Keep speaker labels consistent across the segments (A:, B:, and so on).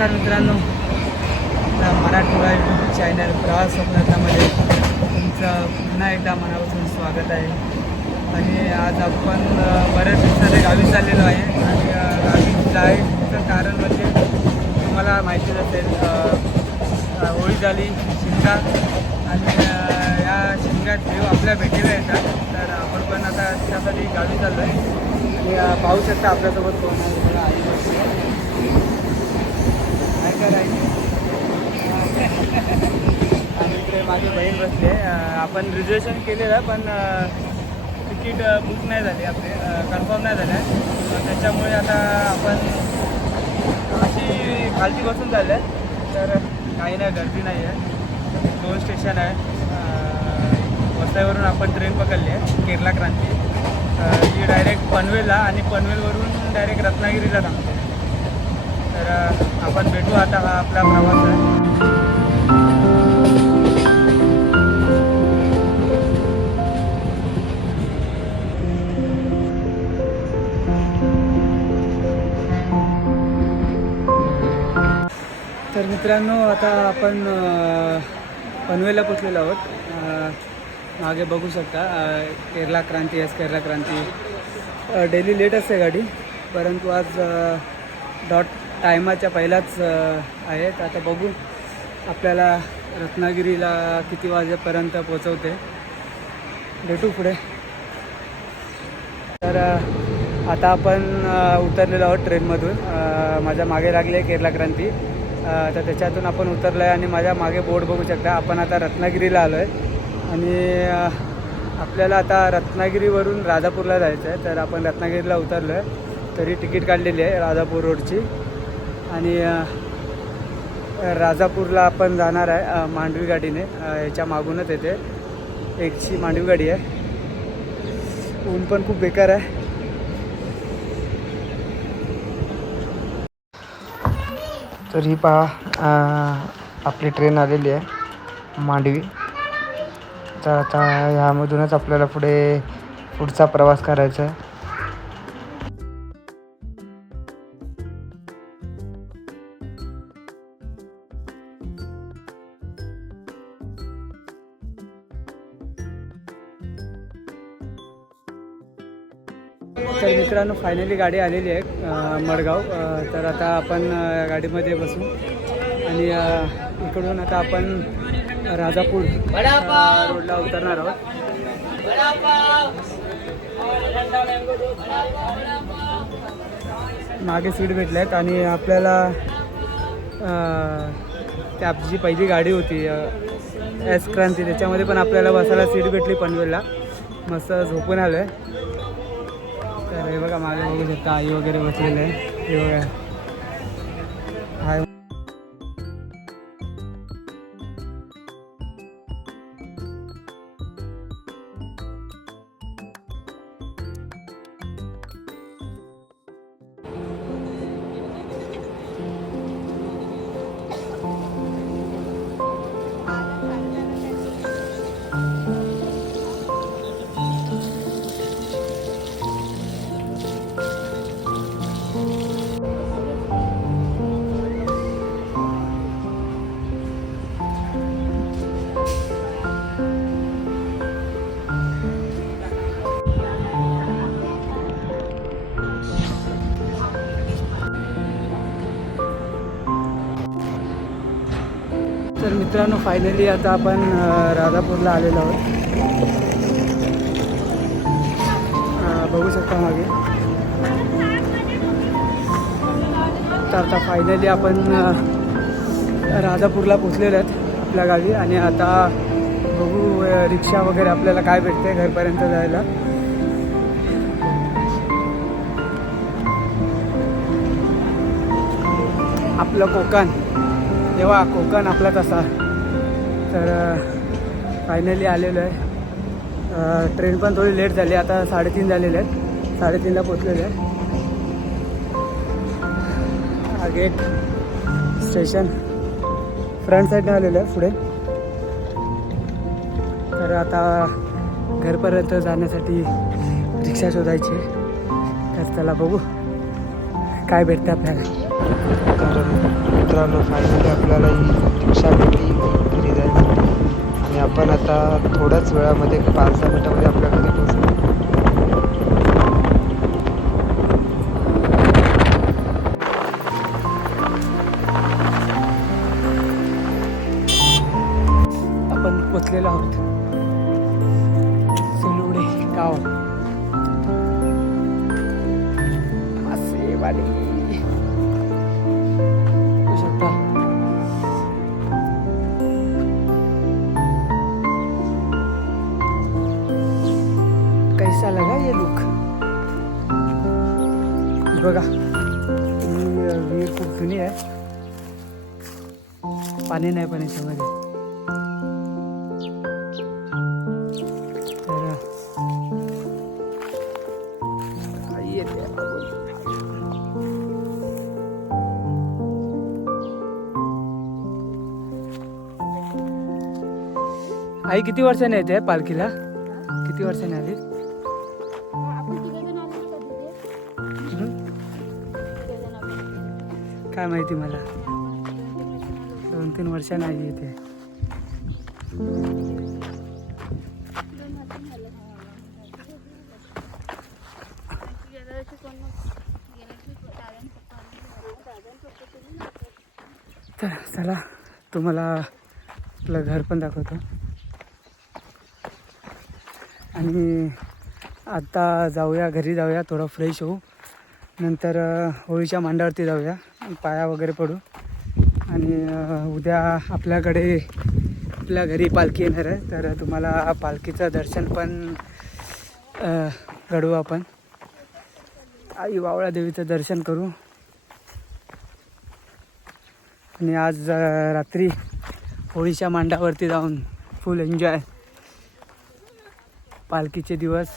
A: नमस्कार मित्रांनो. आपल्या मराठवाडा यूट्यूब चॅनल प्रवास स्वप्नातामध्ये तुमचं पुन्हा एकदा मनापासून स्वागत आहे. आणि आज आपण बऱ्याच दिवसाने गावी चाललेलो आहे. आणि गावी जायचं कारण म्हणजे तुम्हाला माहितीच असेल होळी झाली शिमगा आणि या शिमग्यात देव आपल्या भेटीला येतात. तर आपण पण आता त्यासाठी गावी चाललो आहे आणि पाहू शकता आपल्यासोबत कोण आहे आई बसली आहे. काय करायचं आणि इकडे माझी बहीण बसली आहे. आपण रिझर्वेशन केलेलं पण तिकीट बुक नाही झाली आपले कन्फर्म नाही झालं. आहे त्याच्यामुळे आता आपण अशी खालती बसून झाले तर काही नाही गर्दी नाही आहे. दोन स्टेशन आहे. अं, वसईवरून आपण ट्रेन पकडली आहे केरला क्रांती. ही डायरेक्ट पनवेलला आणि पनवेलवरून डायरेक्ट रत्नागिरीला थांबते तर आपण भेटू आता हा आपला प्रवास आहे. तर मित्रांनो आता आपण पनवेला पनवेलला पोचलेलो आहोत. मागे बघू शकता Kerala Kranti S Kerala Kranti. Daily late असते गाडी परंतु आज डॉट टायमाच्या पहिलाच आहेत. आता बघू आपल्याला रत्नागिरीला किती वाजेपर्यंत पोचवते भेटू पुढे. तर आता आपण उतरलेलो आहोत ट्रेनमधून. माझ्या मागे लागली आहे केरला क्रांती. तर त्याच्यातून आपण उतरलो आहे आणि माझ्या मागे बोर्ड बघू शकता. आपण आता रत्नागिरीला आलो आहे आणि आपल्याला आता रत्नागिरीवरून राजापूरला जायचं आहे तर आपण रत्नागिरीला उतरलो आहे तरी तिकीट काढलेली आहे राजापूर रोडची. आणि राजापूरला आपण जाणार आहे मांडवी गाडीने. याच्या मागूनच येते. एकची मांडवी गाडी आहे. ऊन पण खूप बेकार आहे. तर ही पहा आपली ट्रेन आलेली आहे मांडवी. तर आता ह्यामधूनच आपल्याला पुढे पुढचा प्रवास करायचा आहे. तर मित्रांनो फायनली गाडी आलेली आहे मडगाव. तर आता आपण गाडीमध्ये बसू. आणि इकडून आता आपण राजापूर रोडला उतरणार आहोत. मागे सीट भेटले आहेत आणि आपल्याला त्या आपली जी पहिली गाडी होती एस क्रांती त्याच्यामध्ये पण आपल्याला बसायला सीट भेटली पनवेलला. मस्त झोपून आलं आहे तर हे बघा मागे बघू शकता आई वगैरे बसलेले आहे. हे बघा. हाय मित्रांनो फायनली आता आपण राधापूरला आलेलो आहोत. बघू शकता मागे. तर आता फायनली आपण राधापूरला पोचलेलो आहेत आपल्या गावी. आणि आता बघू रिक्षा वगैरे आपल्याला काय भेटते घरपर्यंत जायला. आपलं कोकण. तेव्हा कोकण आपला कसा तर फायनली आलेलो आहे. ट्रेन पण थोडी लेट झाली आता साडेतीन झालेले आहेत. साडेतीनला पोचलेले आहे. आगे स्टेशन फ्रंट साईडने आलेलं आहे पुढे. तर आता घरपर्यंत जाण्यासाठी रिक्षा शोधायची तर त्याला बघू. काय भेटते आपल्याला? तर
B: मित्रांनो फायनली आपल्याला ही रिक्षा भेटली घरी जायसाठी आणि आपण आता थोड्याच वेळामध्ये पाच दहा मिनिटामध्ये आपल्या घरी पोहोचू
A: आपण पोचलेलो आहोत. आले. शकता कैसा लगा ये लुक बघा खूप जुनी आहे. पाणी नाही पण याच्यामध्ये. आई किती वर्षाने येते पालखीला? किती वर्षाने आली? काय माहिती मला? दोन तीन वर्षाने आई येते तर चला. तुम्हाला आपलं घर पण दाखवतो. आणि आत्ता जाऊया घरी जाऊया थोडं फ्रेश होऊ. नंतर होळीच्या मांडावरती जाऊया. पाया वगैरे पडू. आणि उद्या आपल्याकडे आपल्या घरी पालखी येणार आहे. तर तुम्हाला पालखीचं दर्शन पण घडवू आपण. आई वावळा देवीचं दर्शन करू. आणि आज रात्री होळीच्या मांडावरती जाऊन फुल एन्जॉय पालखीचे दिवस.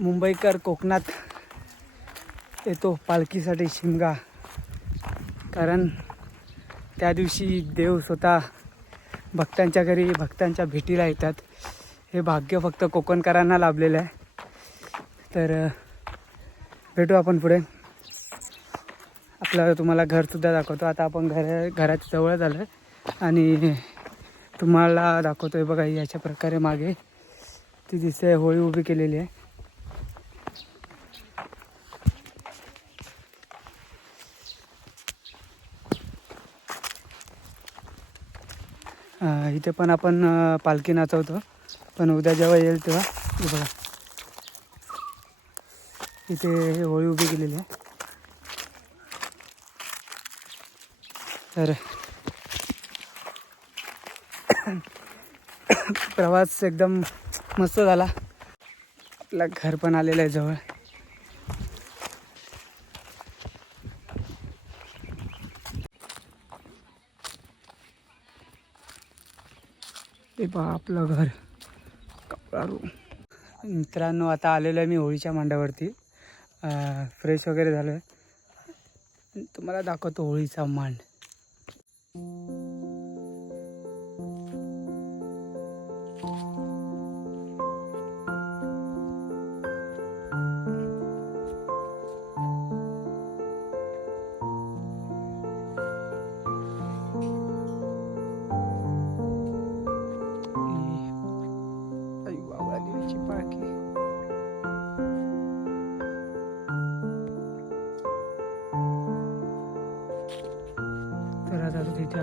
A: मुंबईकर कोकणात येतो पालखीसाठी शिमगा. कारण त्या दिवशी देव स्वतः भक्तांच्या घरी भक्तांच्या भेटीला येतात. हे भाग्य फक्त कोकणकरांना लाभलेलं आहे. तर भेटू आपण पुढे. आपलं तुम्हाला घरसुद्धा दाखवतो. आता आपण घर घराच्या जवळच आलो आहे आणि तुम्हाला दाखवतो आहे बघा याच्या प्रकारे मागे. ती दिसते होळी उभी केलेली आहे. इथे पण आपण पालखी नाचवतो. पण उद्या जेव्हा येईल तेव्हा बघा. इथे होळी उभी केलेली आहे. तर प्रवास एकदम मस्त झाला. आपलं घर पण आलेलं आहे जवळ. ते पहा आपलं घर कपडारू मित्रांनो आता आलेलो आहे मी होळीच्या मांडावरती. फ्रेश वगैरे झालो आहे तुम्हाला दाखवतो होळीचा मांड.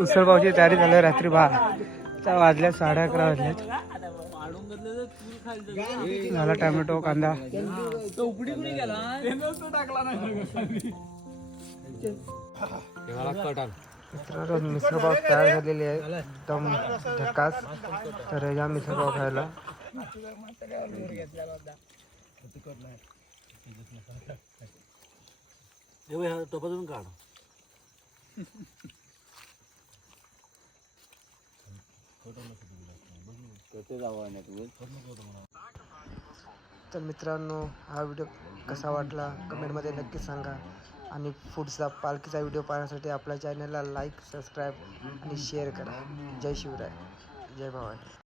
A: उसळपावची तयारी झाली रात्री बारा. वाजल्या साडे अकरा वाजल्यात झाला टोमॅटो कांदा.
B: मित्रांनो मिसळपाव तयार झालेली आहे. एकदम झकास. तर या मिसळपाव खायला.
C: टोपातून काढ.
B: तर मित्रांनो हा व्हिडिओ कसा वाटला कमेंटमध्ये नक्की सांगा. आणि पुढचा पालखीचा व्हिडिओ पाहण्यासाठी आपल्या चॅनलला लाईक सबस्क्राईब आणि शेअर करा. जय शिवराय. जय भवानी.